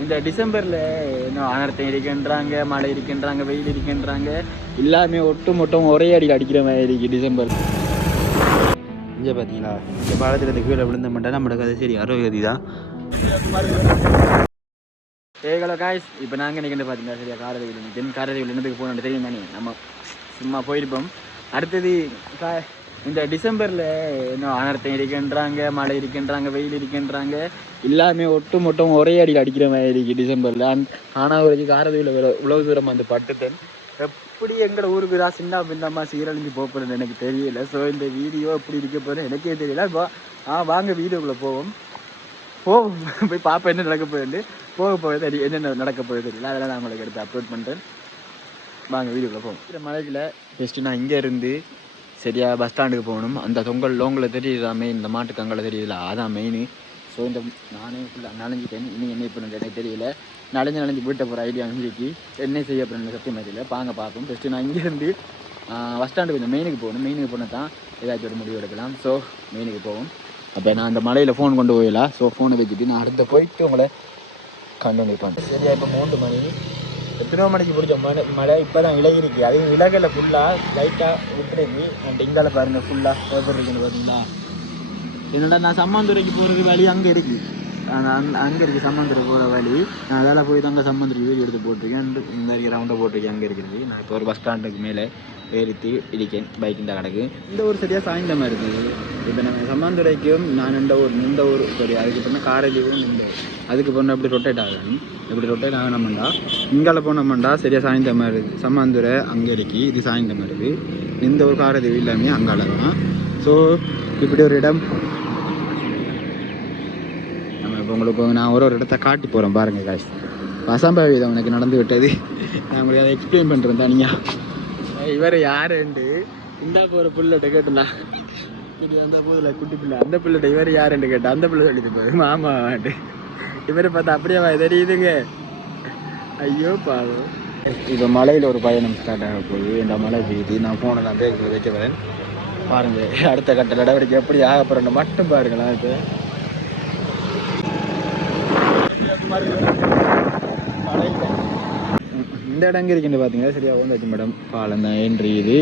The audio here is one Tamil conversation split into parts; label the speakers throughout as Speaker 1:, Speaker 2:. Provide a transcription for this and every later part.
Speaker 1: இந்த டிசம்பர்ல இன்னும் அனர்த்தம் இருக்கின்றாங்க மழை இருக்கின்றாங்க வெயில் இருக்கின்றாங்க எல்லாமே ஒட்டு மொத்தம் ஒரே அடியில் அடிக்கிற மாதிரி இருக்கு டிசம்பர். இங்கே பார்த்தீங்களா இந்த பாலத்தில் இந்த கீழே விழுந்த மாட்டா நம்மளோட கதை சரி அரோகதி தான். ஏகலோ காய்ஸ் இப்போ நாங்கள் நிற்கிட்டு பார்த்தீங்களா சரியா காரதேவியில் நிற்கும் காரதேவியில் என்னதுக்கு போகணுன்னு தெரியும் தானே நம்ம சும்மா போயிருப்போம். அடுத்தது கா- இந்த டிசம்பரில் இன்னும் அனர்த்தம் இருக்கின்றாங்க மழை இருக்கின்றாங்க வெயில் இருக்கின்றாங்க எல்லாமே ஒட்டு மொட்டம் ஒரே அடியில் அடிக்கிற மாதிரி இருக்குது டிசம்பரில். ஆனால் ஒரு காரதேவியில் உழவு தூரம் அந்த பட்டுத்தன் எப்படி எங்களோட ஊருக்கு தான் சின்ன பின்னமாக சீரழிஞ்சு போகிறேன்னு எனக்கு தெரியல. ஸோ இந்த வீடியோ எப்படி இருக்க போகிறேன் எனக்கே தெரியல. இப்போ ஆ வாங்க வீடியோக்குள்ளே போவோம். போவோம். போய் பார்ப்போம் என்ன நடக்க போகுது போக போகிறது தெரியும் என்னென்ன நடக்க போகுது தெரியல. அதெல்லாம் நான் உங்களுக்கு எடுத்து அப்லோட் பண்ணுறேன் வாங்க வீடியோக்குள்ளே போவோம். இந்த மலையில் ஃபஸ்ட்டு நான் இங்கே இருந்து சரியா பஸ் ஸ்டாண்டுக்கு போகணும். அந்த தொங்கல் லோங்கில் தெரியுதா மெயின் இந்த மாட்டுக்கு அங்கே தெரியுதுல அதான் மெயின் ஸோ இந்த நானே ஃபுல்லாக நனைஞ்சிட்டேன். இன்னும் என்ன இப்போ எனக்கு தெரியல. நனைஞ்சு நனைஞ்சு போயிட்ட போகிற ஐடியா அஞ்சுக்கு என்ன செய்ய போகிறேன் சத்தியமாக தெரியல. பாங்க பார்ப்போம். ஃபஸ்ட்டு நான் இங்கேருந்து பஸ் ஸ்டாண்டுக்கு இந்த மெயினுக்கு போகணும். மெயினுக்கு போனால் தான் ஏதாச்சும் ஒரு முடிவு எடுக்கலாம். ஸோ மெயினுக்கு போவோம். அப்போ நான் அந்த மலையில் ஃபோன் கொண்டு போயிடலாம். ஸோ ஃபோனை வச்சுட்டு நான் அடுத்த போயிட்டு உங்களை கண்டினியூ பண்ணுறேன் சரியா இப்போ மூன்று மணி. எத்தனையோ மணிக்கு பிடிச்ச மழை மழை இப்போ தான் இலகிருக்கு அது இலகையில் ஃபுல்லாக லைட்டாக விட்டுருக்கு அண்ட் இங்கால பாருங்கள் ஃபுல்லாக பேப்பர் இருக்குன்னு பார்த்தீங்களா என்னடா நான் சம்மாந்துறைக்கு போகிறது வழி அங்கே இருக்குது இருக்கு அங்கே இருக்குது சம்மந்துறை போகிற வழி நான் அதெல்லாம் போய் தங்க அங்கே வீடு வீடியோ எடுத்து போட்டிருக்கேன். இந்த- இந்த ரவுண்டாக ரவுண்டை போட்டிருக்கேன். அங்கே இருக்கிறது நான் இப்போ ஒரு பஸ் ஸ்டாண்டுக்கு மேலே ஏறித்து இருக்கேன் பைக் இந்த கிடக்கு. இந்த ஊர் சரியாக சாயந்தரமாக இருக்குது. இப்போ நம்ம சம்மாந்துறைக்கும் நான் இந்த ஊர் இந்த ஊர் சரி அதுக்கு பின்ன காரைஜிக்கும் இந்த அதுக்கு போனால் இப்படி ரொட்டேட் ஆகணும் இப்படி ரொட்டேட் ஆகணும்டா இங்கால போனோம்டா சரியாக சாயந்தரமாக இருக்குது. சம்மாந்துறை அங்கே இருக்கு இது சாயந்தரமாக இருக்குது. இந்த ஒரு காரதேவி எல்லாமே அங்கால தான். ஸோ இப்படி ஒரு இடம் இப்போ உங்களுக்கு நான் ஒரு ஒரு இடத்த காட்டி போகிறேன் பாருங்கள் காய்ஸ் அசம்பாவிதம் உனக்கு நடந்து விட்டது. நான் உங்களுக்கு அதை எக்ஸ்பிளைன் பண்ணுறேன் தனியா. இவர் யாருண்டு? இந்தா போகிற புள்ளட்ட கேட்டுனா இப்படி அந்த போதில் குட்டி பிள்ளை. அந்த பிள்ளைட்ட இவர் யாருன்னு கேட்டா அந்த பிள்ளை சொல்லிட்டு போகுது. மாமா வாண்டு இவரை பார்த்தா அப்படியே வா தெரியுதுங்க. ஐயோ பாவம். இப்போ மலையில் ஒரு பயணம் ஸ்டார்ட் ஆக போகுது. இந்த மலை பெய்யுது நான் ஃபோனை நான் பேக்கில் வைக்க வரேன். பாருங்கள் அடுத்த கட்ட நடவடிக்கை எப்படி ஆக போகிறேன்னு மட்டும் பாருங்களேன் இப்போ. இந்த இடம் எங்கே இருக்குன்னு பார்த்தீங்கன்னா சரியாக வந்தாச்சு மேடம். பாலம் தான் என்ட்ரி இது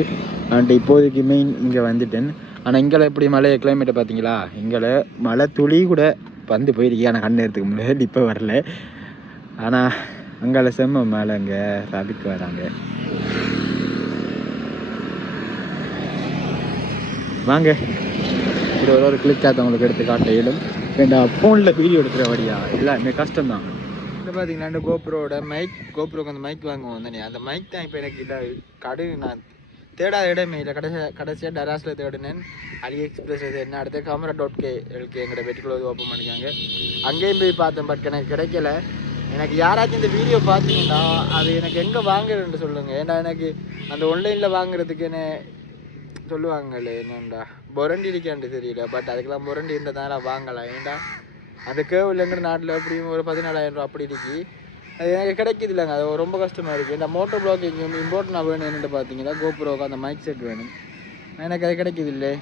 Speaker 1: அண்ட் இப்போதைக்கு மெயின் இங்கே வந்துட்டேன். ஆனால் இங்கே எப்படி மழை கிளைமேட்டை பார்த்தீங்களா இங்கே மழை துளி கூட வந்து போயிருக்கு ஆனால் கண் எடுத்துக்க முடியாது இப்போ வரல. ஆனால் அங்கே செம்ம மழை அங்கே ரபிக்கு வராங்க. வாங்க. இது ஒரு ஒரு கிளிக் உங்களுக்கு எடுத்து காட்ட இயலும். ஏண்டா ஃபோனில் வீடியோ எடுக்கிற வழியா எல்லாமே கஷ்டம்தான் இப்போ பார்த்தீங்கன்னா இந்த கோப்ரோட மைக் கோப்ரோக்கு அந்த மைக் வாங்குவோம் வந்தேனே அந்த மைக் தான் இப்போ எனக்கு இல்லை கடை நான் தேடாத இடமே இல்லை. கடைசி கடைசியாக டராஸில் தேடினேன். அலி எக்ஸ்பிரஸ் என்ன அடுத்து கேமரா டாட் கே எல்கே எங்களோட வெட்டிக்குள்ள ஓப்பன் பண்ணிக்காங்க அங்கேயும் போய் பார்த்தேன் பட் எனக்கு கிடைக்கல. எனக்கு யாராச்சும் இந்த வீடியோ பார்த்தீங்கன்னா அது எனக்கு எங்கே வாங்குறேன்னு சொல்லுங்கள் ஏன்னா எனக்கு அந்த ஆன்லைனில் வாங்குறதுக்கு என்ன சொல்லுவாங்களே என்னண்டா? பொரண்டி இருக்கான்னு தெரியல பட் அதுக்கெல்லாம் பொரண்டி இருந்ததால வாங்கலாம். ஏன்டா? அந்த கேவலங்கிற நாட்டில் எப்படியும் ஒரு பதினாலாயிரம் ரூபா அப்படி இருக்கு. அது எனக்கு கிடைக்கிது இல்லைங்க அது ரொம்ப கஷ்டமாக இருக்குது இந்த மோட்டோ பிளாக்கிங் இம்போர்ட் இம்பார்ட்டண்டாக வேணும் என்னென்னு பார்த்தீங்கன்னா கோபுரோக்கு அந்த மைக் செட் வேணும். எனக்கு அது கிடைக்கிது இல்லை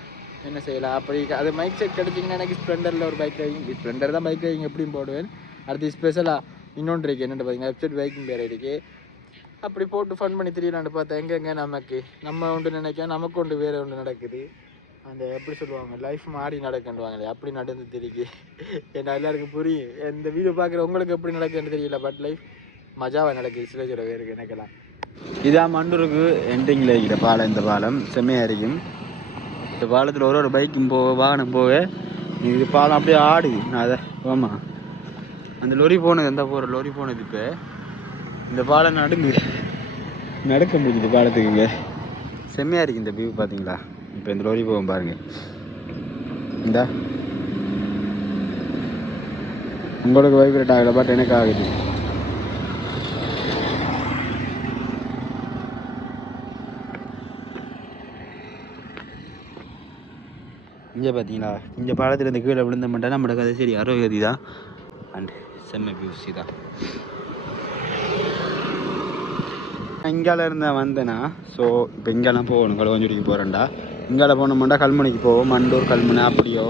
Speaker 1: என்ன செய்யலாம்? அப்படி அது மைக் செட் கிடைச்சிங்கன்னா எனக்கு ஸ்ப்ளெண்டரில் ஒரு பைக் ரைடிங் ஸ்ப்ளெண்டர் தான் பைக் ரைடிங் எப்படியும் போடுவேன். அடுத்து ஸ்பெஷலாக இன்னொன்று இருக்குது என்னென்னு பார்த்தீங்கன்னா வெப்சைட் பைக்கிங் பேர் இருக்குது அப்படி போட்டு ஃபன் பண்ணி தெரியலான்னு பார்த்தா எங்கெங்கே நமக்கு? நம்ம ஒன்று நினைக்க நமக்கு ஒன்று வேறு ஒன்று நடக்குது. அந்த எப்படி சொல்லுவாங்க? லைஃப் மாறி நடக்குன்னுவாங்களே அப்படி நடந்து தெரியுது ஏன்னா எல்லாருக்கும் புரியும். இந்த வீடியோ பார்க்குற உங்களுக்கு எப்படி நடக்குன்னு தெரியல பட் லைஃப் மஜாவாக நடக்குது. சில சில பேருக்கு நினைக்கலாம் இதான் மண்டூருக்கு எண்டிங்கில் இருக்கிற பாலம் இந்த பாலம் செம்மையாக இருக்கும் இந்த பாலத்தில் ஒரு ஒரு பைக்கும் போக வாகனம் போக இது பாலம் அப்படியே ஆடுது. நான் அதை ஆமாம் அந்த லொரி போனது எந்த போகிற லொரி போனது இப்போ. இந்த பாலம் நடுங்கு நடக்க முடியுது பாலத்துக்கு இங்கே. செம்மையாக இருக்குது இந்த வியூ பார்த்தீங்களா இப்போ இந்த லோரி போகும் பாருங்க. இந்தா. உங்களுக்கு வைப்ரேட் ஆகலை பட் எனக்கு ஆகுது. இங்கே பார்த்தீங்களா இந்த பாலத்தில் இந்த கீழே விழுந்த மாட்டா நம்மளோட கதை சரி அரோகதி தான் அண்ட் செம்ம வியூஸ் இதான் இங்கால இருந்தால் வந்தேனா? ஸோ இப்போ இங்கெல்லாம் போகணும். களவஞ்சூரிக்கு போகிறேன்டா இங்கால போனோம்னா கல்முனைக்கு போவோம். மண்டூர் கல்முனை அப்படியோ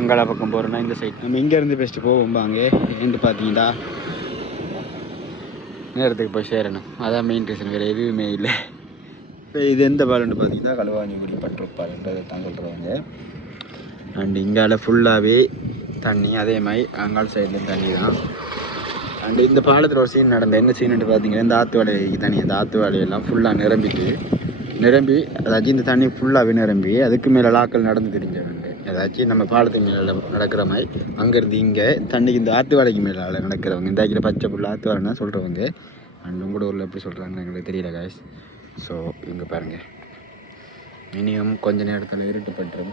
Speaker 1: அங்கால பக்கம் போகிறோன்னா இந்த சைட் நம்ம இங்கேருந்து பெஸ்ட்டு போவோம் அங்கே ஏன்னு பார்த்தீங்கன்னா நேரத்துக்கு போய் சேரணும். அதான் மெயின் ரீசன் வேறு எதுவுமே இல்லை. இப்போ இது எந்த பாலுன்னு பார்த்தீங்கன்னா கழுவாஞ்சிக்குடி பற்றுப்பாலுன்றதை தான் சொல்கிறவங்க அண்ட் இங்கால ஃபுல்லாகவே தண்ணி அதே மாதிரி அங்கால் சைடில் தண்ணி தான். அண்ட் இந்த பாலத்தில் ஒரு சீன் நடந்த என்ன சீன்ட்டு பார்த்தீங்கன்னா இந்த ஆற்று வாழை தண்ணி இந்த ஆற்று வாழையெல்லாம் ஃபுல்லாக நிரம்பிட்டு நிரம்பி அதாச்சும் இந்த தண்ணி ஃபுல்லாகவே நிரம்பி அதுக்கு மேலே லாக்கள் நடந்து தெரிஞ்சவங்க. ஏதாச்சும் நம்ம பாலத்துக்கு மேலே நடக்கிற மாதிரி அங்கேருந்து இங்கே தண்ணிக்கு இந்த ஆற்று வாழைக்கு மேலே நடக்கிறவங்க இந்த ஆக்கிற பச்சை புள்ள ஆற்று வாழைன்னா சொல்கிறவங்க அண்ட் உங்களோட ஊரில் எப்படி சொல்கிறாங்கன்னு எங்களுக்கு தெரியல காய்ஸ் ஸோ இங்கே பாருங்கள் மினிமம் கொஞ்ச நேரத்தில் இருட்டுப்பட்டுரும்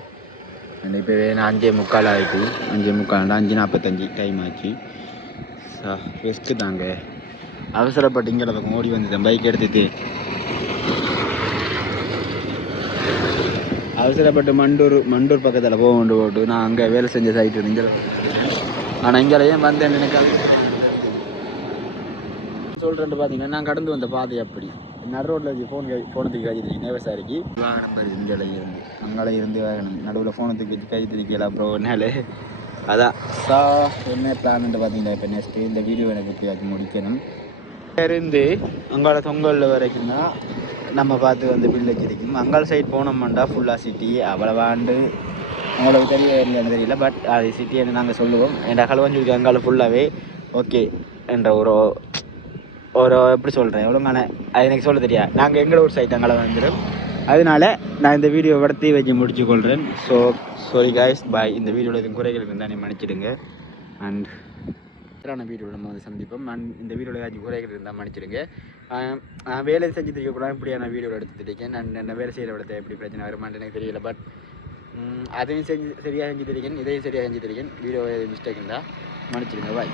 Speaker 1: அண்ட் இப்போ வேணும் அஞ்சே முக்கால் ஆயிடுச்சு அஞ்சே முக்கால் அஞ்சு நாற்பத்தஞ்சு டைம் ஆச்சு. ஸோ ரிஸ்க்கு தாங்க. அவசரப்பட்டு இங்கே பக்கம் ஓடி வந்துட்டேன். பைக் எடுத்துட்டு. அவசரப்பட்டு மண்டூர் மண்டூர் பக்கத்தில் போக வேண்டு போட்டு நான் அங்கே வேலை செஞ்ச சைட்டு இங்கே ஆனால் இங்கே ஏன் வந்தேன் நினைக்காது சொல்கிறேன் பார்த்தீங்கன்னா நான் கடந்து வந்த பாதை அப்படி. நடு ரோட்டில் வச்சு ஃபோன் ஃபோனத்துக்கு கழித்து நேவசாரிக்கு வாகனம் வருது இங்கே இருந்து. அங்கே இருந்து வாகனம். நடுவில் ஃபோனத்துக்கு வச்சு கை திரிக்கல அப்புறம் ஒன்னால அதான். சா என்ன பிளான்ட்டு பார்த்தீங்கன்னா இப்போ நெக்ஸ்ட்டு இந்த வீடியோ எனக்கு எப்படியாச்சும் முடிக்கணும். இருந்து அங்கால தொங்கலில் வரைக்கும் தான் நம்ம பார்த்து வந்து வில்லேஜ் இருக்கும். அங்கால சைடு போனோம்னா ஃபுல்லாக சிட்டி அவ்வளவாண்டு உங்களுக்கு தெரிய இல்லைன்னு தெரியல பட் அது சிட்டின்னு நாங்கள் சொல்லுவோம். என் கலவஞ்சுக்கு அங்கால ஃபுல்லாகவே ஓகே என்ற ஒரு ஒரு எப்படி சொல்கிறேன் எவ்வளோங்கான அது எனக்கு சொல்ல தெரியாது. நாங்கள் எங்களோட ஒரு சைட் அங்கால வந்துடும் அதனால நான் இந்த வீடியோ படத்தை வச்சு முடிச்சு கொள்கிறேன் ஸோ சாரி காய்ஸ் பாய் இந்த வீடியோவில் எதுவும் குறைகள் இருந்தால் நீ மன்னிச்சிடுங்க. அண்ட் வேறான வீடியோவில் நம்ம வந்து சந்திப்போம். நான் இந்த வீடியோவில் ஏதாச்சும் குறைகள் இருந்தால் மன்னிச்சிடுங்க. நான் வேலை செஞ்சு இருக்கக்கூடாது இப்படியான வீடியோ எடுத்துட்டு இருக்கேன். நான் என்ன வேலை செய்கிற இடத்த எப்படி பிரச்சனை வருமானு எனக்கு தெரியல. பட் அதையும் செஞ்சு சரியாக செஞ்சு தெரிக்கேன் இதையும் சரியாக செஞ்சு தெரிக்கேன் வீடியோ மிஸ்டேக் இருந்தால் மன்னிச்சிடுங்க. பாய்